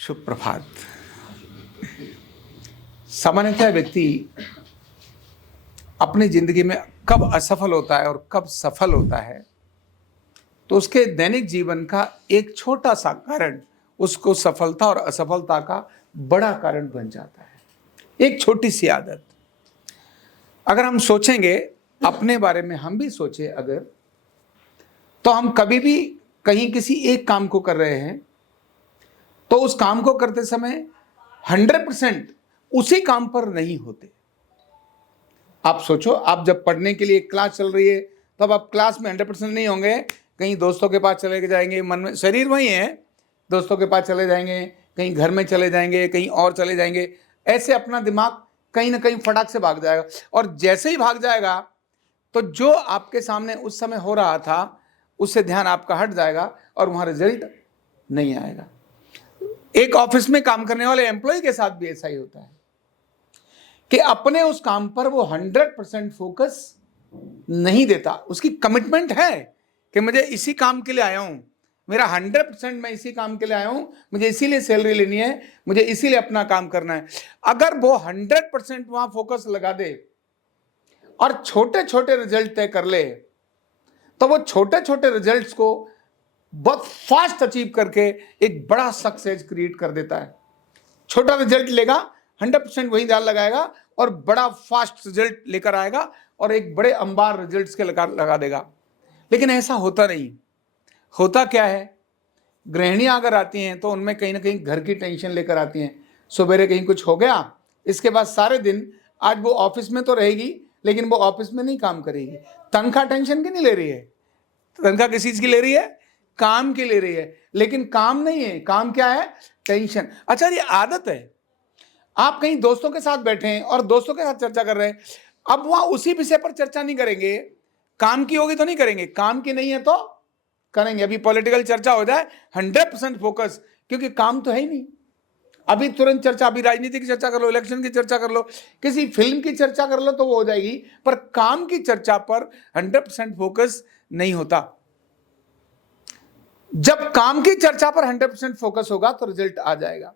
शुभ प्रभात। सामान्यतः व्यक्ति अपनी जिंदगी में कब असफल होता है और कब सफल होता है, तो उसके दैनिक जीवन का एक छोटा सा कारण उसको सफलता और असफलता का बड़ा कारण बन जाता है। एक छोटी सी आदत। अगर हम सोचेंगे, अपने बारे में हम भी सोचे अगर, तो हम कभी भी कहीं किसी एक काम को कर रहे हैं तो उस काम को करते समय 100% उसी काम पर नहीं होते। आप सोचो, आप जब पढ़ने के लिए क्लास चल रही है तब आप क्लास में 100% नहीं होंगे, कहीं दोस्तों के पास चले जाएंगे, मन में शरीर वही है, दोस्तों के पास चले जाएंगे, कहीं घर में चले जाएंगे, कहीं और चले जाएंगे। ऐसे अपना दिमाग कहीं ना कहीं फटाक से भाग जाएगा, और जैसे ही भाग जाएगा तो जो आपके सामने उस समय हो रहा था उससे ध्यान आपका हट जाएगा और वहां रिजल्ट नहीं आएगा। एक ऑफिस में काम करने वाले एम्प्लॉय के साथ भी ऐसा ही होता है कि अपने उस काम पर वो 100% फोकस नहीं देता। उसकी कमिटमेंट है कि मुझे इसी काम के लिए आया हूं, मेरा 100% मैं इसी काम के लिए आया हूं, मुझे इसीलिए सैलरी लेनी है, मुझे इसीलिए अपना काम करना है। अगर वो 100% वहां फोकस लगा दे और छोटे छोटे रिजल्ट तय कर ले, तो वो छोटे छोटे रिजल्ट्स को बहुत फास्ट अचीव करके एक बड़ा सक्सेस क्रिएट कर देता है। छोटा रिजल्ट लेगा, 100% वही ध्यान लगाएगा और बड़ा फास्ट रिजल्ट लेकर आएगा और एक बड़े अंबार रिजल्ट्स के लगा देगा। लेकिन ऐसा होता नहीं। होता क्या है, गृहिणियां अगर आती हैं तो उनमें कहीं ना कहीं घर की टेंशन लेकर आती हैं। सवेरे कहीं कुछ हो गया, इसके बाद सारे दिन आज वो ऑफिस में तो रहेगी लेकिन वो ऑफिस में नहीं काम करेगी। तनख्वाह टेंशन की नहीं ले रही है, तनख्वाह किस चीज की ले रही है? काम की ले रही है। लेकिन काम नहीं है, काम क्या है? टेंशन। अच्छा, ये आदत है। आप कहीं दोस्तों के साथ बैठे हैं और दोस्तों के साथ चर्चा कर रहे हैं, अब वहां उसी विषय पर चर्चा नहीं करेंगे। काम की होगी तो नहीं करेंगे, काम की नहीं है तो करेंगे। अभी पॉलिटिकल चर्चा हो जाए, 100% फोकस, क्योंकि काम तो है ही नहीं। अभी तुरंत चर्चा, अभी राजनीति की चर्चा कर लो, इलेक्शन की चर्चा कर लो, किसी फिल्म की चर्चा कर लो तो वो हो जाएगी, पर काम की चर्चा पर 100% फोकस नहीं होता। जब काम की चर्चा पर 100% फोकस होगा तो रिजल्ट आ जाएगा।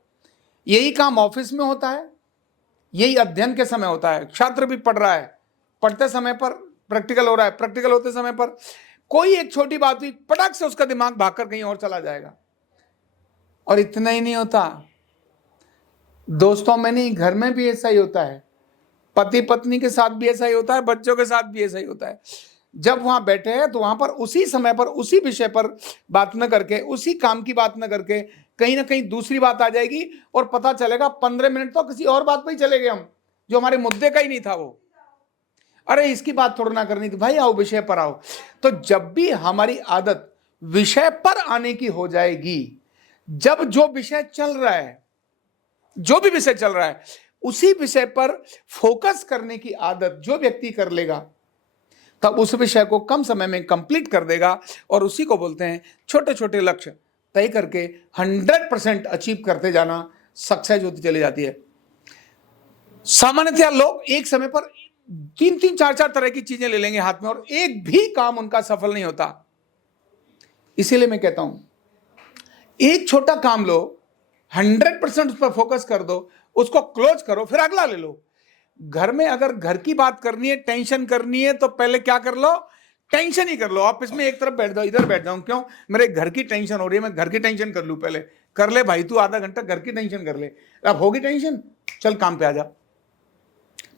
यही काम ऑफिस में होता है, यही अध्ययन के समय होता है। छात्र भी पढ़ रहा है, पढ़ते समय पर प्रैक्टिकल हो रहा है, प्रैक्टिकल होते समय पर कोई एक छोटी बात हुई, पटक से उसका दिमाग भागकर कहीं और चला जाएगा। और इतना ही नहीं होता, दोस्तों में नहीं, घर में भी ऐसा ही होता है, पति पत्नी के साथ भी ऐसा ही होता है, बच्चों के साथ भी ऐसा ही होता है। जब वहां बैठे हैं तो वहां पर उसी समय पर उसी विषय पर बात न करके, उसी काम की बात न करके कहीं ना कहीं दूसरी बात आ जाएगी और पता चलेगा 15 मिनट तो किसी और बात पर ही चले गए हम, जो हमारे मुद्दे का ही नहीं था वो। अरे इसकी बात थोड़ा ना करनी थी भाई, आओ विषय पर आओ। तो जब भी हमारी आदत विषय पर आने की हो जाएगी, जब जो विषय चल रहा है, जो भी विषय चल रहा है, उसी विषय पर फोकस करने की आदत जो व्यक्ति कर लेगा, तब उस विषय को कम समय में कंप्लीट कर देगा। और उसी को बोलते हैं छोटे छोटे लक्ष्य तय करके 100% अचीव करते जाना, सक्सेस होती चली जाती है। सामान्यतः लोग एक समय पर 3-3, 4-4 तरह की चीजें ले लेंगे हाथ में और एक भी काम उनका सफल नहीं होता। इसीलिए मैं कहता हूं, एक छोटा काम लो, 100% उस पर फोकस कर दो, उसको क्लोज करो, फिर अगला ले लो। घर में अगर घर की बात करनी है, टेंशन करनी है, तो पहले क्या कर लो? टेंशन ही कर लो। ऑफिस में एक तरफ बैठ जाओ, इधर बैठ जाऊं, क्यों? मेरे घर की टेंशन हो रही है, मैं घर की टेंशन कर लूं। पहले कर ले भाई, तू आधा घंटा घर की टेंशन कर ले। अब होगी टेंशन, चल काम पे आ जा।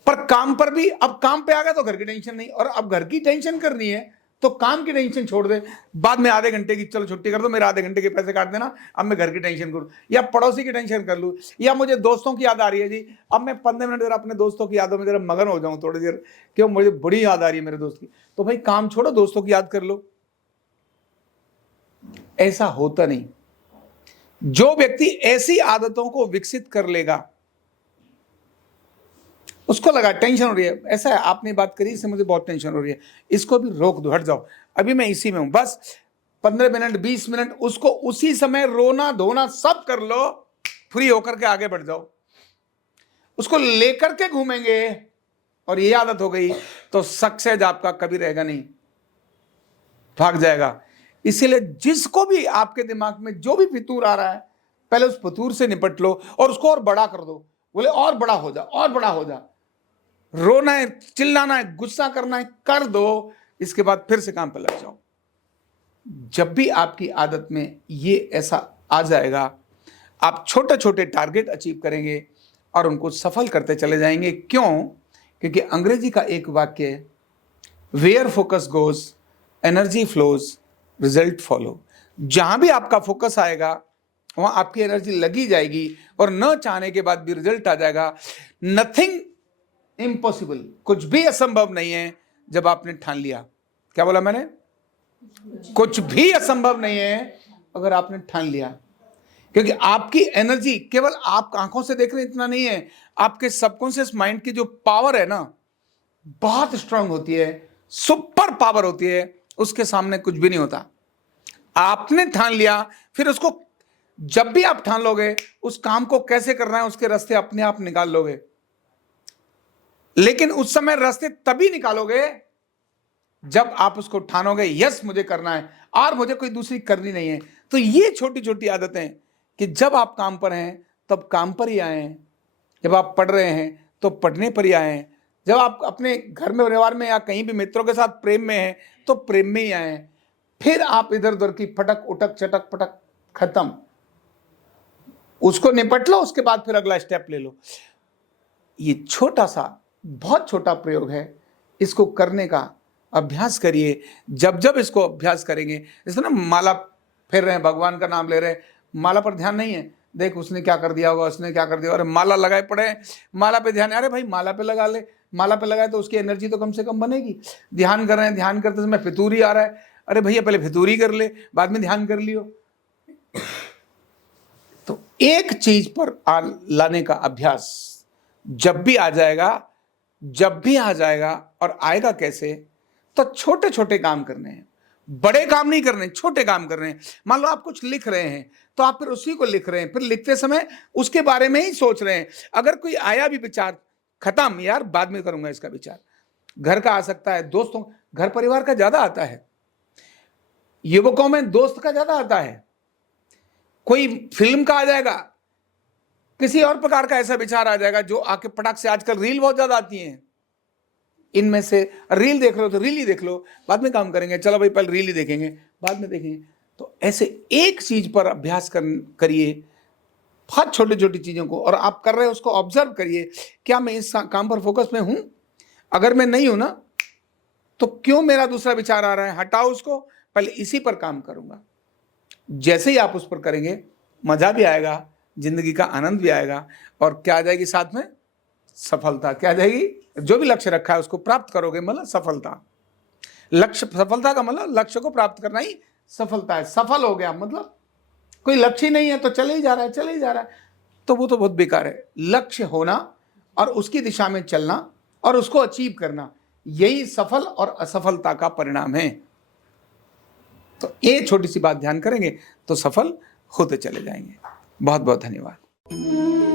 पर काम पर भी, अब काम पे आ गया तो घर की टेंशन नहीं, और अब घर की टेंशन करनी है तो काम की टेंशन छोड़ दे। बाद में आधे घंटे की चलो छुट्टी कर दो, मेरे आधे घंटे के पैसे काट देना, अब मैं घर की टेंशन करूं, या पड़ोसी की टेंशन कर लूं, या मुझे दोस्तों की याद आ रही है जी, अब मैं 15 मिनट जरा अपने दोस्तों की यादों में जरा मगन हो जाऊं थोड़ी देर, क्यों? मुझे बड़ी याद आ रही है मेरे दोस्त की। तो भाई काम छोड़ो, दोस्तों की याद कर लो। ऐसा होता नहीं। जो व्यक्ति ऐसी आदतों को विकसित कर लेगा, उसको लगा टेंशन हो रही है, ऐसा है, आपने बात करी, इससे मुझे बहुत टेंशन हो रही है, इसको भी रोक दो, हट जाओ, अभी मैं इसी में हूं, बस 15 मिनट 20 मिनट उसको उसी समय रोना धोना सब कर लो, फ्री होकर के आगे बढ़ जाओ। उसको लेकर के घूमेंगे और ये आदत हो गई तो सक्सेस आपका कभी रहेगा नहीं, भाग जाएगा। इसीलिए जिसको भी आपके दिमाग में जो भी फितूर आ रहा है, पहले उस फतूर से निपट लो और उसको और बड़ा कर दो। बोले और बड़ा हो जा, और बड़ा हो जा। रोना है, चिल्लाना है, गुस्सा करना है, कर दो, इसके बाद फिर से काम पर लग जाओ। जब भी आपकी आदत में ये ऐसा आ जाएगा, आप छोटे छोटे टारगेट अचीव करेंगे और उनको सफल करते चले जाएंगे। क्यों? क्योंकि अंग्रेजी का एक वाक्य है, where focus goes energy flows result follow. जहां भी आपका फोकस आएगा वहां आपकी एनर्जी लगी जाएगी और न चाहने के बाद भी रिजल्ट आ जाएगा। नथिंग इम्पॉसिबल, कुछ भी असंभव नहीं है जब आपने ठान लिया। क्या बोला मैंने? कुछ भी असंभव नहीं है अगर आपने ठान लिया। क्योंकि आपकी एनर्जी केवल आप आंखों से देख रहे हैं इतना नहीं है, आपके सबकॉन्शियस माइंड की जो पावर है ना, बहुत स्ट्रांग होती है, सुपर पावर होती है, उसके सामने कुछ भी नहीं होता। आपने ठान लिया, फिर उसको जब भी आप ठान लोगे उस काम को कैसे करना है उसके रास्ते अपने आप निकाल लोगे। लेकिन उस समय रास्ते तभी निकालोगे जब आप उसको ठानोगे, यस मुझे करना है और मुझे कोई दूसरी करनी नहीं है। तो ये छोटी छोटी आदतें कि जब आप काम पर हैं तब काम पर ही आए, जब आप पढ़ रहे हैं तो पढ़ने पर ही आए, जब आप अपने घर में परिवार में या कहीं भी मित्रों के साथ प्रेम में हैं तो प्रेम में ही आए। फिर आप इधर उधर की फटक उटक चटक पटक खत्म, उसको निपट लो, उसके बाद फिर अगला स्टेप ले लो। ये छोटा सा बहुत छोटा प्रयोग है, इसको करने का अभ्यास करिए। जब जब इसको अभ्यास करेंगे, जैसे ना माला फेर रहे हैं, भगवान का नाम ले रहे हैं, माला पर ध्यान नहीं है, देख उसने क्या कर दिया होगा, उसने क्या कर दिया, अरे माला लगाए पड़े हैं, माला पे ध्यान, अरे भाई माला पे लगा ले, माला पे लगाए तो उसकी एनर्जी तो कम से कम बनेगी। ध्यान कर रहे हैं, ध्यान करते समय फितूरी आ रहा है, अरे भैया पहले फितूरी कर ले, बाद में ध्यान कर लियो। तो एक चीज पर लाने का अभ्यास जब भी आ जाएगा, जब भी आ जाएगा, और आएगा कैसे? तो छोटे छोटे काम करने हैं, बड़े काम नहीं करने, छोटे काम करने हैं। मान लो आप कुछ लिख रहे हैं तो आप फिर उसी को लिख रहे हैं, फिर लिखते समय उसके बारे में ही सोच रहे हैं। अगर कोई आया भी विचार, खत्म यार, बाद में करूंगा इसका विचार। घर का आ सकता है, दोस्तों, घर परिवार का ज्यादा आता है, युवकों में दोस्त का ज्यादा आता है, कोई फिल्म का आ जाएगा, किसी और प्रकार का ऐसा विचार आ जाएगा जो आके पटाख से। आजकल रील बहुत ज्यादा आती हैं, इनमें से रील देख लो तो रील ही देख लो, बाद में काम करेंगे, चलो भाई पहले रील ही देखेंगे, बाद में देखेंगे। तो ऐसे एक चीज पर अभ्यास करिए, बहुत छोटी छोटी चीजों को, और आप कर रहे हैं उसको ऑब्जर्व करिए, क्या मैं इस काम पर फोकस में हूं? अगर मैं नहीं हूं ना, तो क्यों मेरा दूसरा विचार आ रहा है? हटाओ उसको, पहले इसी पर काम करूंगा। जैसे ही आप उस पर करेंगे, मजा भी आएगा, जिंदगी का आनंद भी आएगा, और क्या आ जाएगी साथ में? सफलता। क्या आ जाएगी? जो भी लक्ष्य रखा है उसको प्राप्त करोगे, मतलब सफलता। लक्ष्य, सफलता का मतलब लक्ष्य को प्राप्त करना ही सफलता है। सफल हो गया मतलब कोई लक्ष्य नहीं है तो चले ही जा रहा है, चले ही जा रहा है, तो वो तो बहुत बेकार है। लक्ष्य होना और उसकी दिशा में चलना और उसको अचीव करना, यही सफल और असफलता का परिणाम है। तो ये छोटी सी बात ध्यान करेंगे तो सफल होते चले जाएंगे। बहुत बहुत धन्यवाद।